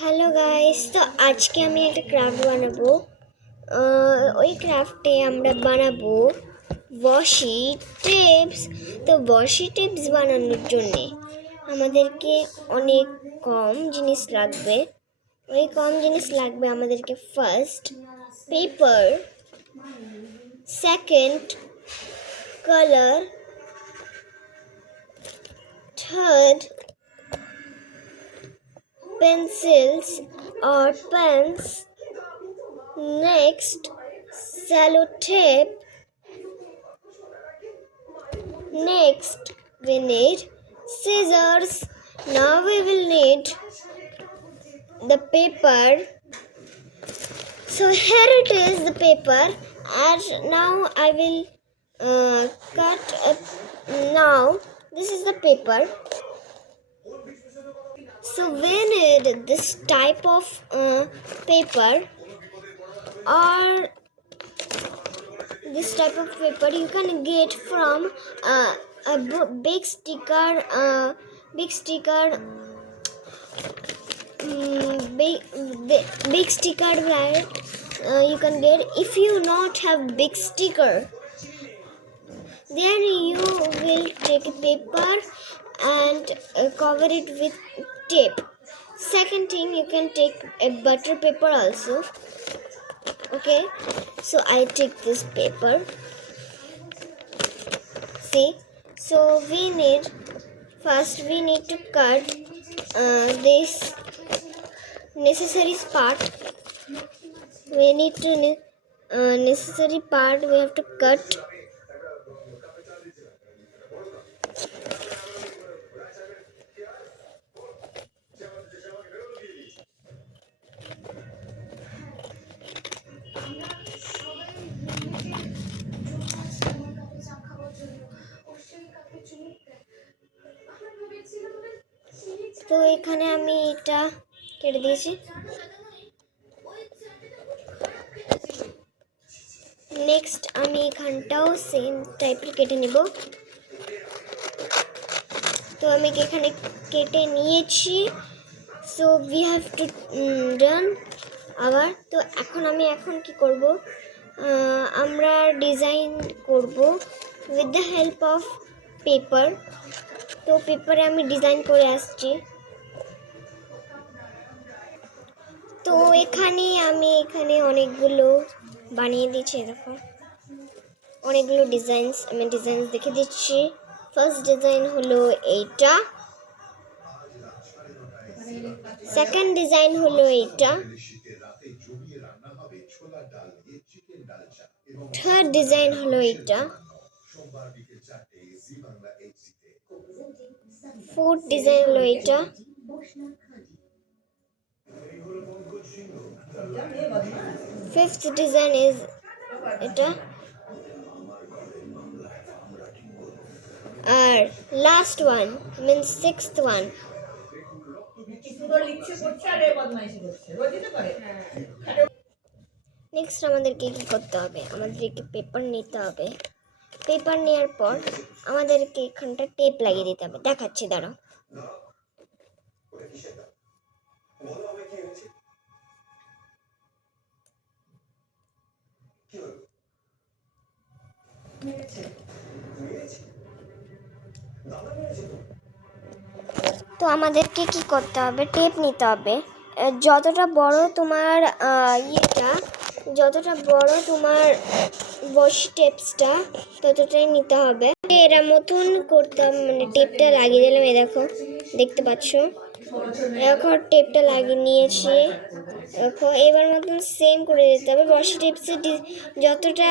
Hello guys, তো আজকে আমি একটা ক্রাফট বানাবো। ওই ক্রাফটে আমরা বানাবো ওয়াশি টিপস। তো ওয়াশি টিপস বানানোর জন্যে আমাদেরকে অনেক কম জিনিস লাগবে। আমাদেরকে first paper, second colour, third pencils or pens, next sellotape, next we need scissors. Now we will need the paper. So here it is, the paper, and now I will cut up. Now this is the paper. So we need this type of paper, or this type of paper you can get from a big sticker, big sticker brand. You can get. If you not have big sticker, then you will take a paper and cover it with tape. Second thing, you can take a butter paper also. Okay, so I take this paper. See, so we need to cut this necessary part. We need to necessary part we have to cut. তো এখানে আমি এটা কেটে দিয়েছি। Next আমি এখানটাও same টাইপের কেটে নেব। তো আমি এখানে কেটে নিয়েছি। সো উই হ্যাভ টু ডান আবার। তো এখন কি করব, আমরা ডিজাইন করব with the help of paper. তো পেপারে আমি ডিজাইন করে আসছি। তো আমি এখানে অনেকগুলো বানিয়ে দিচ্ছি। দেখো, অনেকগুলো আমি ডিজাইন দেখে দিচ্ছি। ফার্স্ট ডিজাইন হলো এইটা, সেকেন্ড ডিজাইন হলো এইটা, থার্ড ডিজাইন হলো এইটা, ফোর্থ ডিজাইন হলো এইটা, ফিফথ ডিজাইন ইজ এটা, আর last one means sixth one. Next আমাদেরকে কি করতে হবে, আমাদেরকে পেপার নিতে হবে। পেপার নেওয়ার পর আমাদেরকে এখানটা টেপ লাগিয়ে দিতে হবে। দেখাচ্ছি, দাঁড়াও। তো আমাদেরকে কি করতে হবে, টেপ নিতে হবে। যতটা বড় তোমার ওয়াশি টেপসটা ততটাই নিতে হবে। এরা মতন করতে হবে, মানে টেপটা লাগিয়ে দিলাম। এই দেখো, দেখতে পাচ্ছ, এখন টেপটা লাগিয়ে নিয়েছি। দেখো, এবার মতন সেম করে দিতে হবে। ওয়াশি টেপসে যতটা